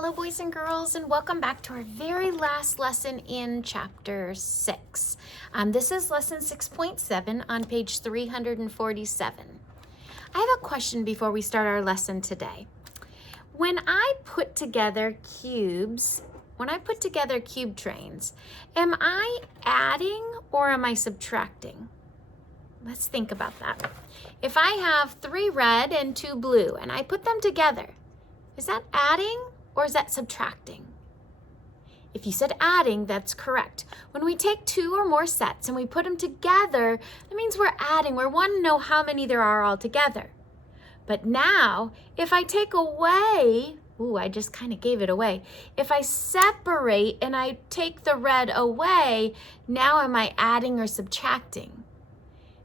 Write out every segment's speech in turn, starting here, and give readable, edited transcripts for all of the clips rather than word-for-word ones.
Hello boys and girls, and welcome back to our very last lesson in chapter 6. This is lesson 6.7 on page 347. I have a question before we start our lesson today. When I put together cube trains, am I adding or am I subtracting? Let's think about that. If I have 3 red and 2 blue and I put them together, is that adding or is that subtracting? If you said adding, that's correct. When we take 2 or more sets and we put them together, that means we're adding. We want to know how many there are all together. But now, if I take away, I just kind of gave it away. If I separate and I take the red away, now am I adding or subtracting?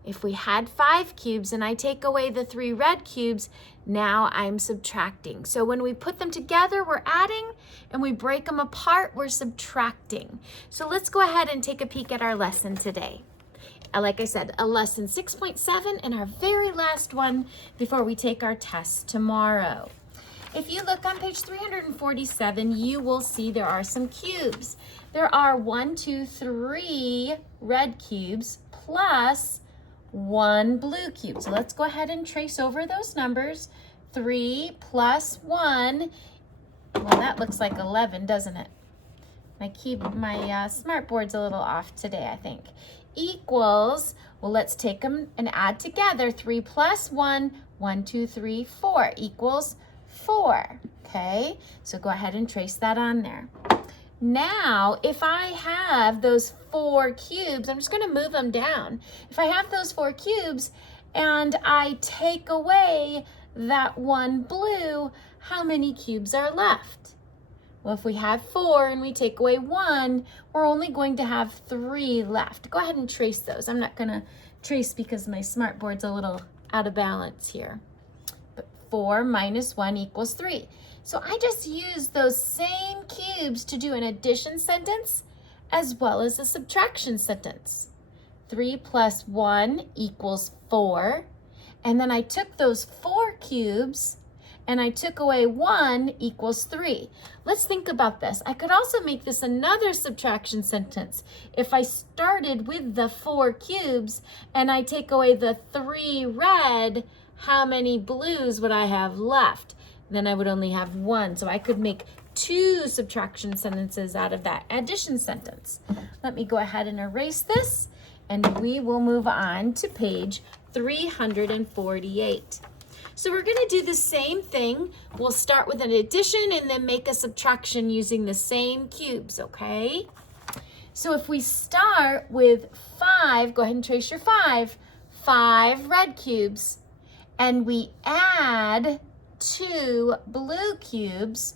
If we had 5 cubes and I take away the 3 red cubes, now I'm subtracting. So when we put them together, we're adding, and we break them apart, we're subtracting. So let's go ahead and take a peek at our lesson today. Like I said, a lesson 6.7 and our very last one before we take our test tomorrow. If you look on page 347, you will see there are some cubes. There are 3 red cubes plus 1 blue cube. So let's go ahead and trace over those numbers. 3 plus 1, well, that looks like 11, doesn't it? My smart board's a little off today, I think. Equals, well, let's take them and add together. 3 plus 1, 1, 2, 3, 4 equals 4. Okay, so go ahead and trace that on there. Now, if I have those 4 cubes, I'm just going to move them down. If I have those 4 cubes and I take away that 1 blue, how many cubes are left? Well, if we have 4 and we take away 1, we're only going to have 3 left. Go ahead and trace those. I'm not going to trace because my smart board's a little out of balance here. But 4 minus 1 equals 3. So I just used those same cubes to do an addition sentence as well as a subtraction sentence. 3 plus 1 equals 4. And then I took those 4 cubes and I took away 1 equals 3. Let's think about this. I could also make this another subtraction sentence. If I started with the 4 cubes and I take away the 3 red, how many blues would I have left? Then I would only have 1. So I could make 2 subtraction sentences out of that addition sentence. Let me go ahead and erase this, and we will move on to page 348. So we're going to do the same thing. We'll start with an addition and then make a subtraction using the same cubes, okay? So if we start with 5, go ahead and trace your 5. 5 red cubes, and we add 2 blue cubes.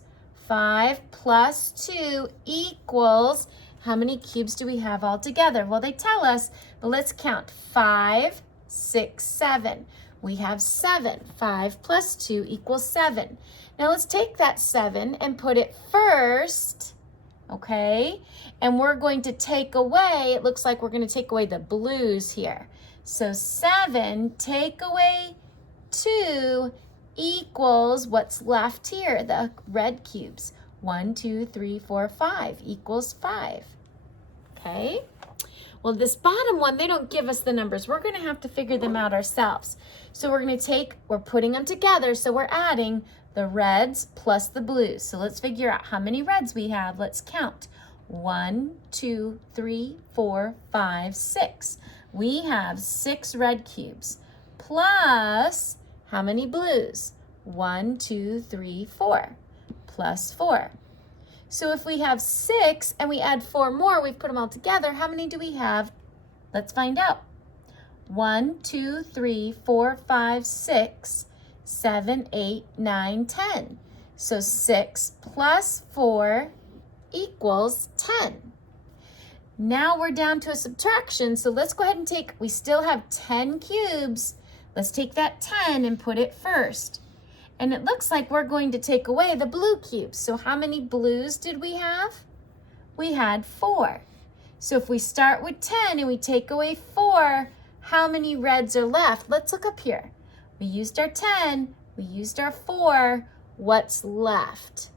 5 plus 2 equals, how many cubes do we have all together? Well, they tell us, but let's count. 5, 6, 7. We have 7. 5 plus 2 equals 7. Now let's take that 7 and put it first, okay? And we're going to take away, it looks like we're going to take away the blues here. So 7, take away 2 equals what's left here, the red cubes. 1, 2, 3, 4, 5 equals 5. Okay? Well, this bottom one, they don't give us the numbers. We're going to have to figure them out ourselves. So we're putting them together, so we're adding the reds plus the blues. So let's figure out how many reds we have. Let's count. 1, 2, 3, 4, 5, 6. We have 6 red cubes plus how many blues? 1, 2, 3, 4, plus 4. So if we have 6 and we add 4 more, we've put them all together, how many do we have? Let's find out. 1, 2, 3, 4, 5, 6, 7, 8, 9, 10. So 6 plus 4 equals 10. Now we're down to a subtraction, so let's go ahead and we still have 10 cubes. Let's take that 10 and put it first. And it looks like we're going to take away the blue cubes. So how many blues did we have? We had 4. So if we start with 10 and we take away 4, how many reds are left? Let's look up here. We used our 10, we used our 4. What's left?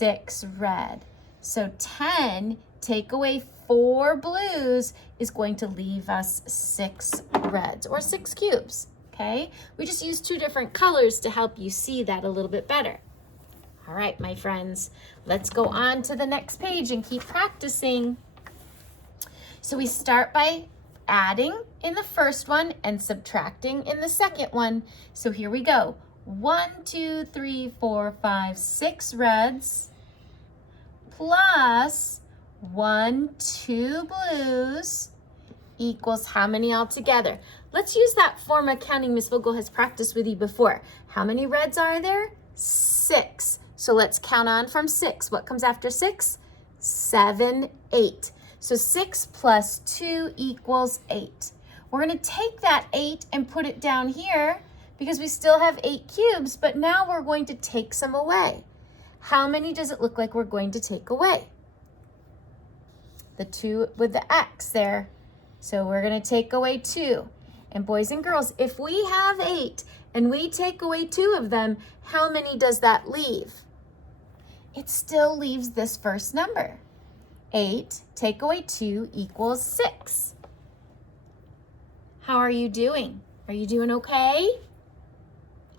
6 red. So 10, take away 4 blues is going to leave us 6 reds, or 6 cubes, okay? We just used 2 different colors to help you see that a little bit better. All right, my friends, let's go on to the next page and keep practicing. So we start by adding in the first one and subtracting in the second one. So here we go. 1, 2, 3, 4, 5, 6 reds plus 1, 2 blues equals how many altogether? Let's use that form of counting Miss Vogel has practiced with you before. How many reds are there? 6. So let's count on from 6. What comes after 6? 7, 8. So 6 plus 2 equals 8. We're going to take that 8 and put it down here because we still have 8 cubes, but now we're going to take some away. How many does it look like we're going to take away? The 2 with the X there. So we're going to take away 2. And boys and girls, if we have 8 and we take away 2 of them, how many does that leave? It still leaves this first number. 8 take away 2 equals 6. How are you doing? Are you doing okay?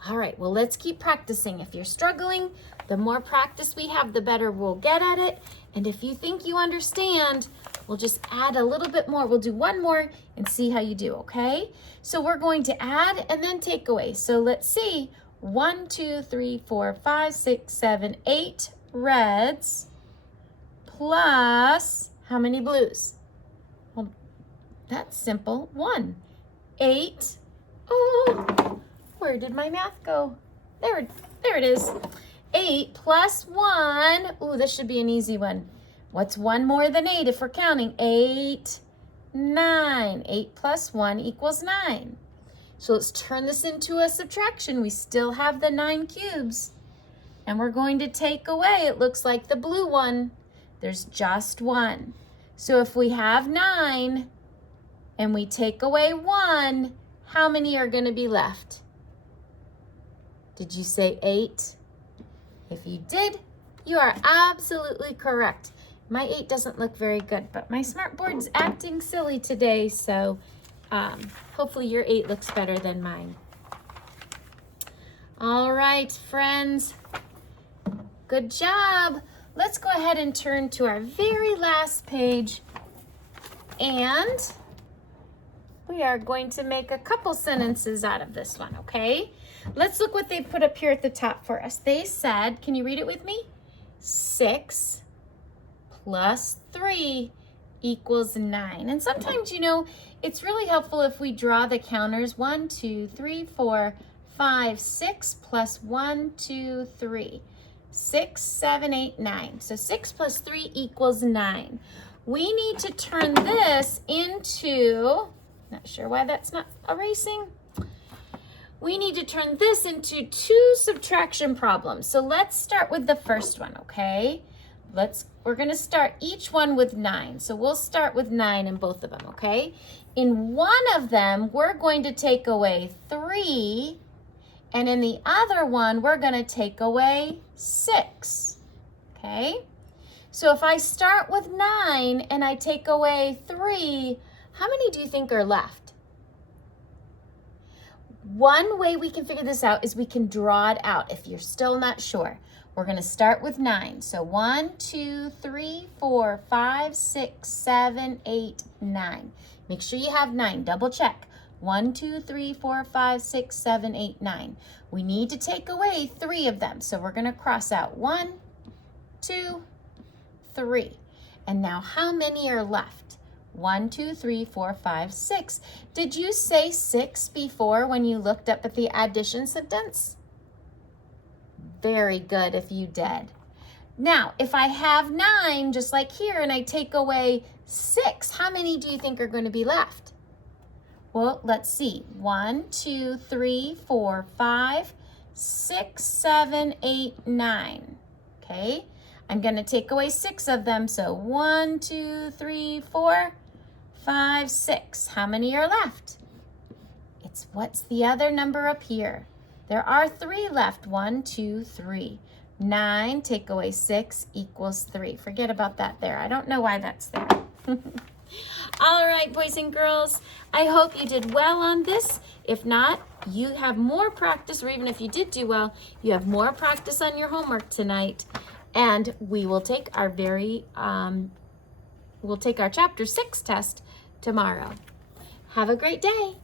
All right, well, let's keep practicing. If you're struggling, the more practice we have, the better we'll get at it. And if you think you understand, we'll just add a little bit more. We'll do one more and see how you do, okay? So we're going to add and then take away. So let's see. 1, 2, 3, 4, 5, 6, 7, 8 reds plus how many blues? Well, that's simple. 1. 8. Oh, where did my math go? There it is. 8 plus 1. Ooh, this should be an easy one. What's 1 more than 8 if we're counting? 8, 9. 8 plus 1 equals 9. So let's turn this into a subtraction. We still have the 9 cubes. And we're going to take away, it looks like the blue one. There's just 1. So if we have 9 and we take away 1, how many are going to be left? Did you say 8? If you did, you are absolutely correct. My 8 doesn't look very good, but my smart board's acting silly today, so hopefully your 8 looks better than mine. All right, friends. Good job. Let's go ahead and turn to our very last page, and we are going to make a couple sentences out of this one, okay? Let's look what they put up here at the top for us. They said, can you read it with me? 6 plus 3 equals 9. And sometimes, you know, it's really helpful if we draw the counters. 1, 2, 3, 4, 5, 6 plus 1, 2, 3. 6, 7, 8, 9. So 6 plus 3 equals 9. We need to turn this into, not sure why that's not erasing. We need to turn this into 2 subtraction problems. So let's start with the first one, okay? We're gonna start each one with 9. So we'll start with 9 in both of them, okay? In one of them, we're going to take away 3, and in the other one, we're gonna take away 6, okay? So if I start with 9 and I take away 3, how many do you think are left? One way we can figure this out is we can draw it out if you're still not sure. We're going to start with 9. So 1, 2, 3, 4, 5, 6, 7, 8, 9. Make sure you have 9. Double check. 1, 2, 3, 4, 5, 6, 7, 8, 9. We need to take away 3 of them. So we're going to cross out 1, 2, 3. And now how many are left? 1, 2, 3, 4, 5, 6. Did you say 6 before when you looked up at the addition sentence? Very good if you did. Now, if I have 9, just like here, and I take away 6, how many do you think are going to be left? Well, let's see. 1, 2, 3, 4, 5, 6, 7, 8, 9. Okay, I'm going to take away 6 of them. So 1, 2, 3, 4, 5, 6. How many are left? What's the other number up here? There are 3 left. 1, 2, 3. 9 take away 6 equals 3. Forget about that there. I don't know why that's there. All right, boys and girls, I hope you did well on this. If not, you have more practice, or even if you did do well, you have more practice on your homework tonight. And we will take our chapter 6 test tomorrow. Have a great day.